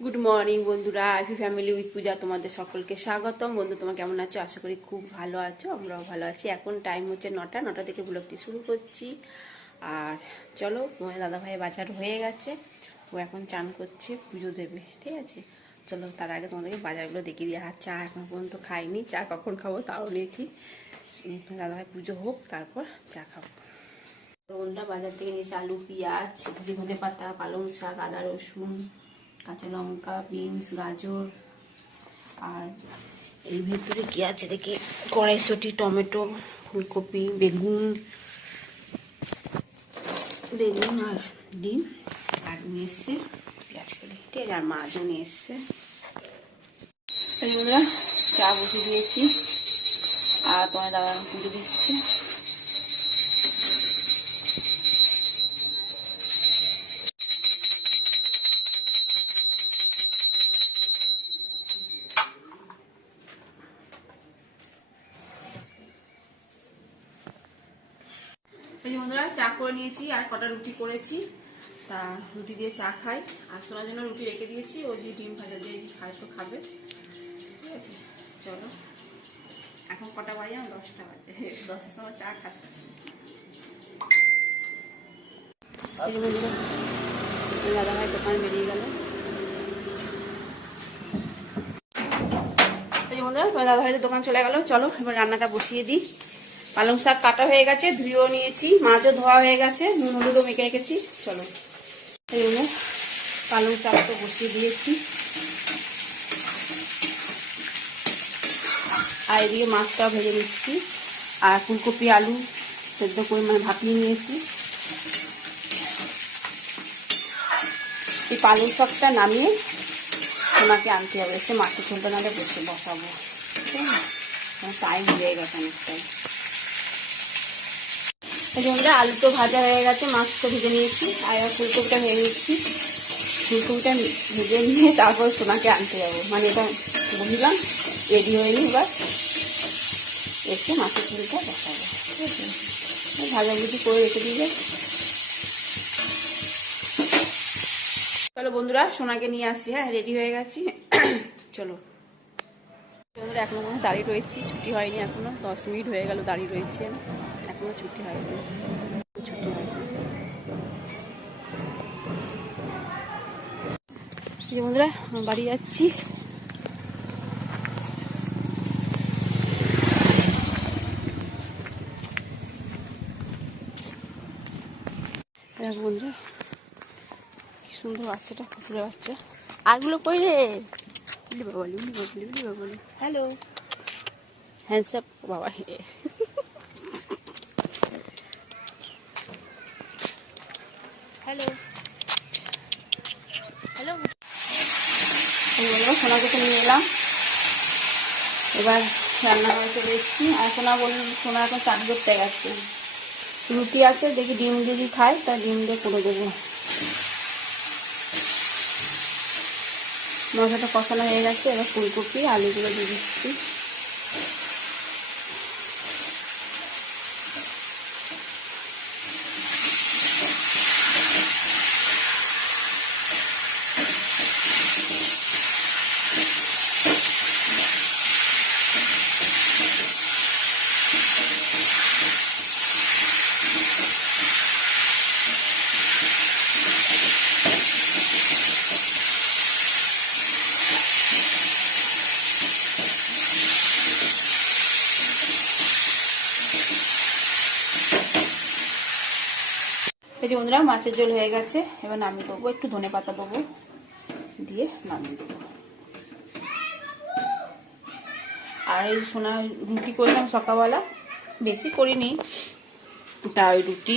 Good morning বন্ধুরা, ivy family with পূজা তোমাদের সকলকে স্বাগতম। বন্ধু, তোমরা কেমন আছো? আশা করি খুব ভালো আছো। আমরাও ভালো আছি। এখন টাইম হচ্ছে 9টা থেকে ব্লগটি শুরু করছি। আর চলো, তোমার দাদাভাই বাজার হয়ে গেছে, ও এখন চান করছে, পুজো দেবে। ঠিক আছে, চলো তার আগে তোমাদেরকে বাজারগুলো দেখিয়ে দিই। আর চা এখন পর্যন্ত খাইনি, চা কখন খাবো তাও নেই ঠিক। দাদাভাই পুজো হোক, তারপর চা খাবো। বন্ধুরা, বাজার থেকে নিয়েছে আলু, পেঁয়াজ, ধনে পাতা, পালং শাক, আদা রসুন, কাঁচা লঙ্কা, বিনস, গাজর। আর এর ভিতরে কি আছে দেখি, কড়াইশুঁটি, টমেটো, ফুলকপি, বেগুন আর ডিম। আর নিয়ে এসছে পেঁয়াজ করে, ঠিক আছে। আর মাছও নিয়ে এসছে। বন্ধুরা, চা বসে দিয়েছি আর তোমার দাদা পুজো দিচ্ছে। বন্ধুরা, চা করে নিয়েছি আর কটা রুটি করেছি, তা রুটি দিয়ে চা খাই। আর শোনার জন্য রুটি রেখে দিয়েছি, ও যে ডিম ভাজা দিয়ে খায় তো খাবে। ঠিক আছে, চলো। এখন কটা বাজে? 10টা বাজে। 10টার সময় চা খাচ্ছি। দাদা ভাই দোকান বেরিয়ে গেল। বন্ধুরা, তোমার দাদা ভাইদের দোকান চলে গেল। চলো এবার রান্নাটা বসিয়ে দিই। পালং শাক কাটা হয়ে গেছে, ধুয়েও নিয়েছি, মাছও ধোয়া হয়ে গেছে, নুন হলুদও মেখে রেখেছি। চলো, এই জন্য পালং শাক তো বসিয়ে দিয়েছি। আর এদিকে মাছটাও ভেজে নিচ্ছি। আর ফুলকপি আলু সেদ্ধ করে ভাপিয়ে নিয়েছি। এই পালং শাকটা নামিয়ে ওনাকে আনতে হবে, এসে মাছের ঝোলটা নাহলে বসাবো। ঠিক আছে, টাইম হয়ে গেছে অনেকটাই। বন্ধুরা, আলু তো ভাজা হয়ে গেছে, মাছ তো ভেজে নিয়েছি। আর ফুলকপিটা ভেজে নিচ্ছি। ফুলকপিটা ভেজে নিয়ে তারপর সোনাকে আনতে যাবো, এটা বুঝলাম রেডি হয়নি। এবার এসে মাছের ঝোলটা বসাবো। ঠিক আছে, ভাজাভুজি করে রেখে দিয়ে। চলো বন্ধুরা, সোনাকে নিয়ে আসি। হ্যাঁ, রেডি হয়ে গেছি। চলো বন্ধুরা, এখনো কোনো দাঁড়িয়ে রয়েছি, ছুটি হয়নি এখনো। 10 মিনিট হয়ে গেল দাঁড়িয়ে রয়েছে, এখনো ছুটি হয়নি। ছুটি হয়নি। বন্ধুরা, বাড়ি যাচ্ছি। বন্ধুরা, কি সুন্দর বাচ্চাটা, কুকুরের বাচ্চা। আরগুলো কই রে? হ্যালো, হ্যান্ডসাপ বাবা। Hello hello. সোনাকে তো নিয়ে এলাম, এবার রান্নাঘরে চলে এসেছি। আর সোনা এখন চান করতে গেছে। রুটি আছে, দেখি ডিম যদি খায় তা ডিম দিয়ে করে দেবো। মশলাটা কষানো হয়ে গেছে, এবার ফুলকপি আলুগুলো দিয়ে দিচ্ছি। এই যে বন্ধুরা, মাছের ঝোল হয়ে গেছে, এবার নামিয়ে দেবো। একটু ধনে পাতা দেবো, দিয়ে নামিয়ে দেবো। আর এই সোনা রুটি করলাম সকালবেলা, বেশি করিনি। তা ওই রুটি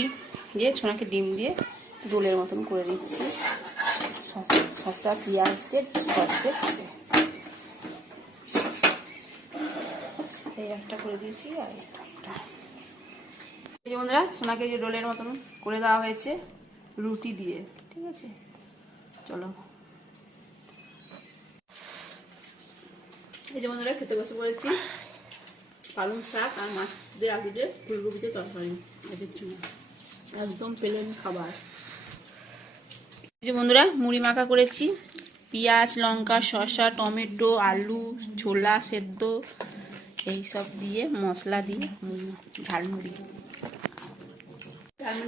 দিয়ে সোনাকে ডিম দিয়ে রোলের মতন করে দিচ্ছি। শসা পেঁয়াজ দিয়ে গড়তে খাবে। এই একটা করে দিয়েছি। আর এই যে বন্ধুরা, সোনাকে যে রোলের মতন করে দেওয়া হয়েছে রুটি দিয়ে। ঠিক আছে, চলো। এই যে বন্ধুরা, খেতে বসে পড়েছি। পালং শাক আর মাছ দিয়ে আলু দিয়ে ফুলকপি দিয়ে তরকারি, এদের জন্য একদম প্লেন খাবার। এই যে বন্ধুরা, মুড়ি মাখা করেছি, পেঁয়াজ, লঙ্কা, শসা, টমেটো, আলু, ছোলা সেদ্ধ এইসব দিয়ে মশলা দিয়ে ঝালমুড়ি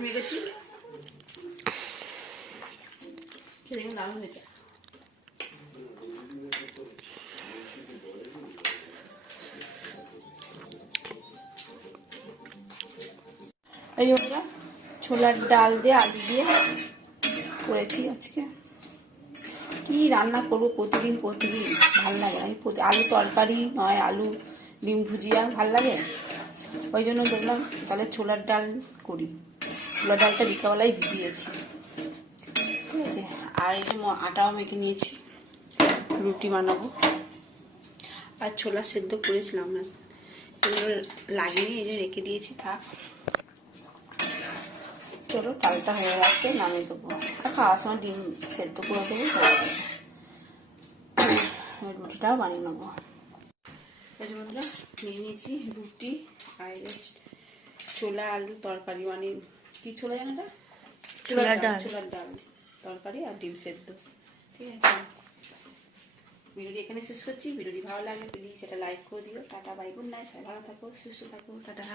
মেখেছি, খেতে কিন্তু দারুণ হয়েছে। এই যে বন্ধুরা, ছোলার ডাল দিয়ে আলু দিয়ে করেছি আজকে। কি রান্না করবো প্রতিদিন প্রতিদিন, ভাল লাগে না। আলু তরকারি নয় আলু ডিম ভুজিয়া ভাল লাগে, ওই জন্য দেখলাম তাহলে ছোলার ডাল করি। ছোলার ডালটা বিকালবেলায় ভিজিয়েছি, ঠিক আছে। আর এই যে আটাও মেখে নিয়েছি, রুটি বানাবো। আর ছোলা সেদ্ধ করেছিলাম না, এগুলো লাগিয়ে এই যে রেখে দিয়েছি, থাক। চলো ডালটা হয়ে গেছে, নামিয়ে দেবো। খাওয়ার সময় ডিম সেদ্ধ করে দেবো, রুটিটাও বানিয়ে নেবো। বন্ধুরা, নিয়ে নিয়েছি রুটি আর ছোলা আলু তরকারি, মানে কি ছোলা জানো না, ছোলার ডাল তরকারি আর ডিম সেদ্ধ, ঠিক আছে। ভিডিওটি এখানে শেষ করছি। ভিডিওটি ভালো লাগলে প্লিজ সেটা লাইক করে দিও। Ta-ta, bye, good night. ভালো থাকো, সুস্থ থাকো, টাটা।